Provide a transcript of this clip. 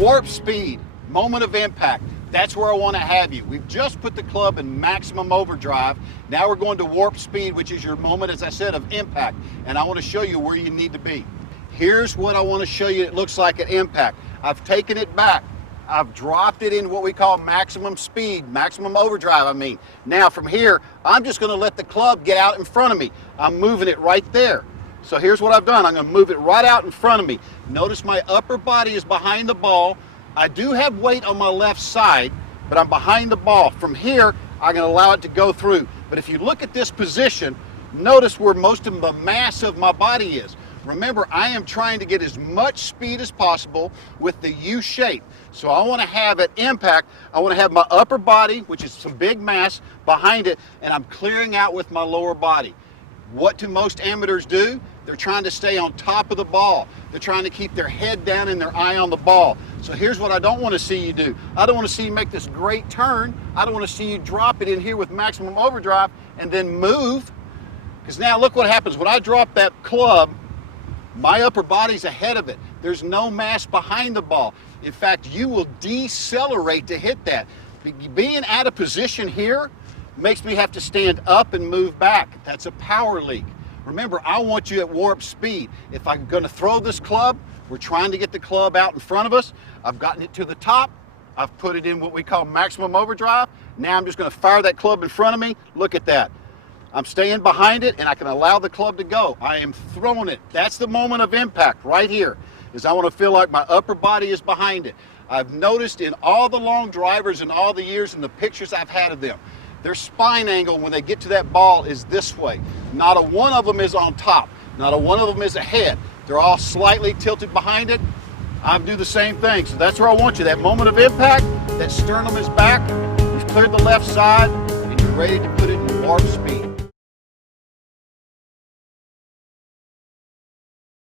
Warp speed, moment of impact. That's where I want to have you. We've just put the club in maximum overdrive. Now we're going to warp speed, which is your moment, as I said, of impact. And I want to show you where you need to be. Here's what I want to show you it looks like at impact. I've taken it back. I've dropped it in what we call maximum speed, maximum overdrive, I mean. Now from here, I'm just going to let the club get out in front of me. I'm moving it right there. So here's what I've done. I'm going to move it right out in front of me. Notice my upper body is behind the ball. I do have weight on my left side, but I'm behind the ball. From here, I'm going to allow it to go through. But if you look at this position, notice where most of the mass of my body is. Remember, I am trying to get as much speed as possible with the U shape. So I want to have at impact, I want to have my upper body, which is some big mass, behind it, and I'm clearing out with my lower body. What do most amateurs do? They're trying to stay on top of the ball. They're trying to keep their head down and their eye on the ball. So here's what I don't want to see you do. I don't want to see you make this great turn. I don't want to see you drop it in here with maximum overdrive and then move. Because now look what happens. When I drop that club, my upper body's ahead of it. There's no mass behind the ball. In fact, you will decelerate to hit that. Being out of position here makes me have to stand up and move back. That's a power leak. Remember, I want you at warp speed. If I'm going to throw this club, we're trying to get the club out in front of us. I've gotten it to the top. I've put it in what we call maximum overdrive. Now I'm just going to fire that club in front of me. Look at that. I'm staying behind it and I can allow the club to go. I am throwing it. That's the moment of impact right here, is I want to feel like my upper body is behind it. I've noticed in all the long drivers and all the years and the pictures I've had of them, their spine angle when they get to that ball is this way. Not a one of them is on top. Not a one of them is ahead. They're all slightly tilted behind it. I do the same thing. So that's where I want you. That moment of impact, that sternum is back. You've cleared the left side and you're ready to put it in warp speed.